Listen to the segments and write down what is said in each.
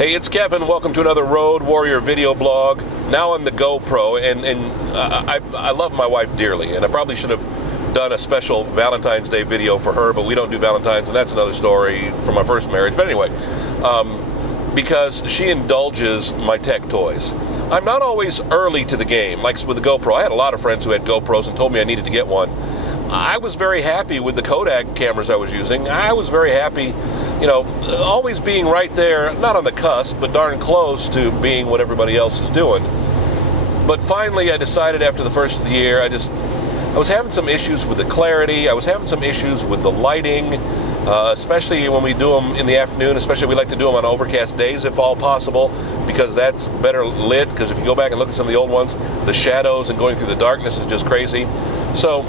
Hey, it's Kevin. Welcome to another Road Warrior video blog. Now on the GoPro, and I love my wife dearly, and I probably should have done a special Valentine's Day video for her, but we don't do Valentine's, and that's another story from my first marriage. But anyway, because she indulges my tech toys. I'm not always early to the game, like with the GoPro. I had a lot of friends who had GoPros and told me I needed to get one. I was very happy with the Kodak cameras I was using. I was very happy, always being right there, not on the cusp, but darn close to being what everybody else is doing. But finally, I decided after the first of the year, I was having some issues with the clarity. I was having some issues with the lighting, especially when we do them in the afternoon. Especially we like to do them on overcast days if all possible, because that's better lit. Because if you go back and look at some of the old ones, the shadows and going through the darkness is just crazy. So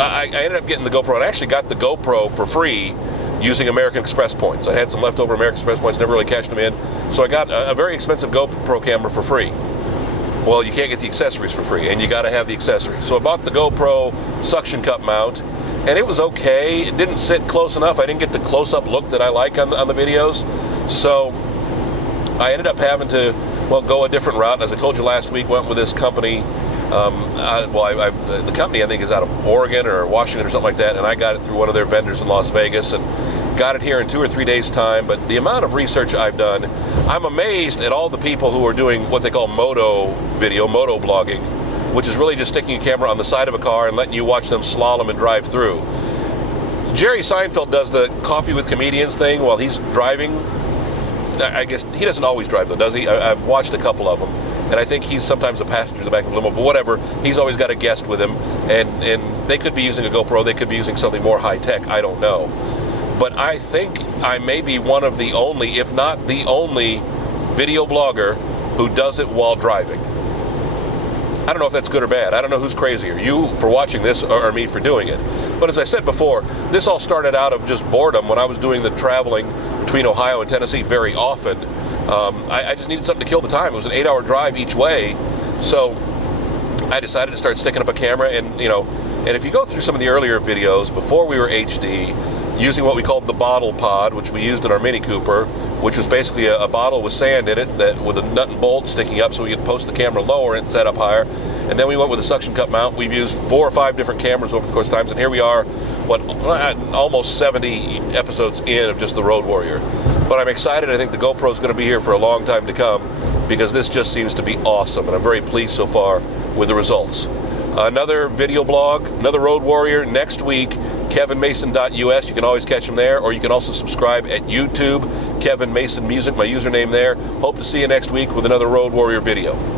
I ended up getting the GoPro, and I actually got the GoPro for free using American Express points. I had some leftover American Express points, never really cashed them in, so I got a very expensive GoPro camera for free. Well, you can't get the accessories for free, and you got to have the accessories. So I bought the GoPro suction cup mount, and it was okay. It didn't sit close enough. I didn't get the close-up look that I like on the videos, so I ended up having to, go a different route. And as I told you last week, went with this company. The company I think is out of Oregon or Washington or something like that, and I got it through one of their vendors in Las Vegas and got it here in 2 or 3 days time. But the amount of research I've done, I'm amazed at all the people who are doing what they call moto blogging, which is really just sticking a camera on the side of a car and letting you watch them slalom and drive through. Jerry Seinfeld does the Coffee with Comedians thing while he's driving. I guess he doesn't always drive though, does he? I've watched a couple of them. And I think he's sometimes a passenger in the back of a limo, but whatever. He's always got a guest with him, and they could be using a GoPro, they could be using something more high-tech, I don't know. But I think I may be one of the only, if not the only, video blogger who does it while driving. I don't know if that's good or bad. I don't know who's crazier, you for watching this or me for doing it. But as I said before, this all started out of just boredom when I was doing the traveling between Ohio and Tennessee very often. I just needed something to kill the time. It was an 8-hour drive each way, so I decided to start sticking up a camera. And if you go through some of the earlier videos before we were HD, using what we called the bottle pod, which we used in our Mini Cooper, which was basically a bottle with sand in it that with a nut and bolt sticking up so we could post the camera lower and set up higher. And then we went with a suction cup mount. We've used 4 or 5 different cameras over the course of times, and here we are, almost 70 episodes in of just the Road Warrior. But I'm excited. I think the GoPro is going to be here for a long time to come because this just seems to be awesome, and I'm very pleased so far with the results. Another video blog, another Road Warrior next week, kevinmason.us. You can always catch him there, or you can also subscribe at YouTube, Kevin Mason Music, my username there. Hope to see you next week with another Road Warrior video.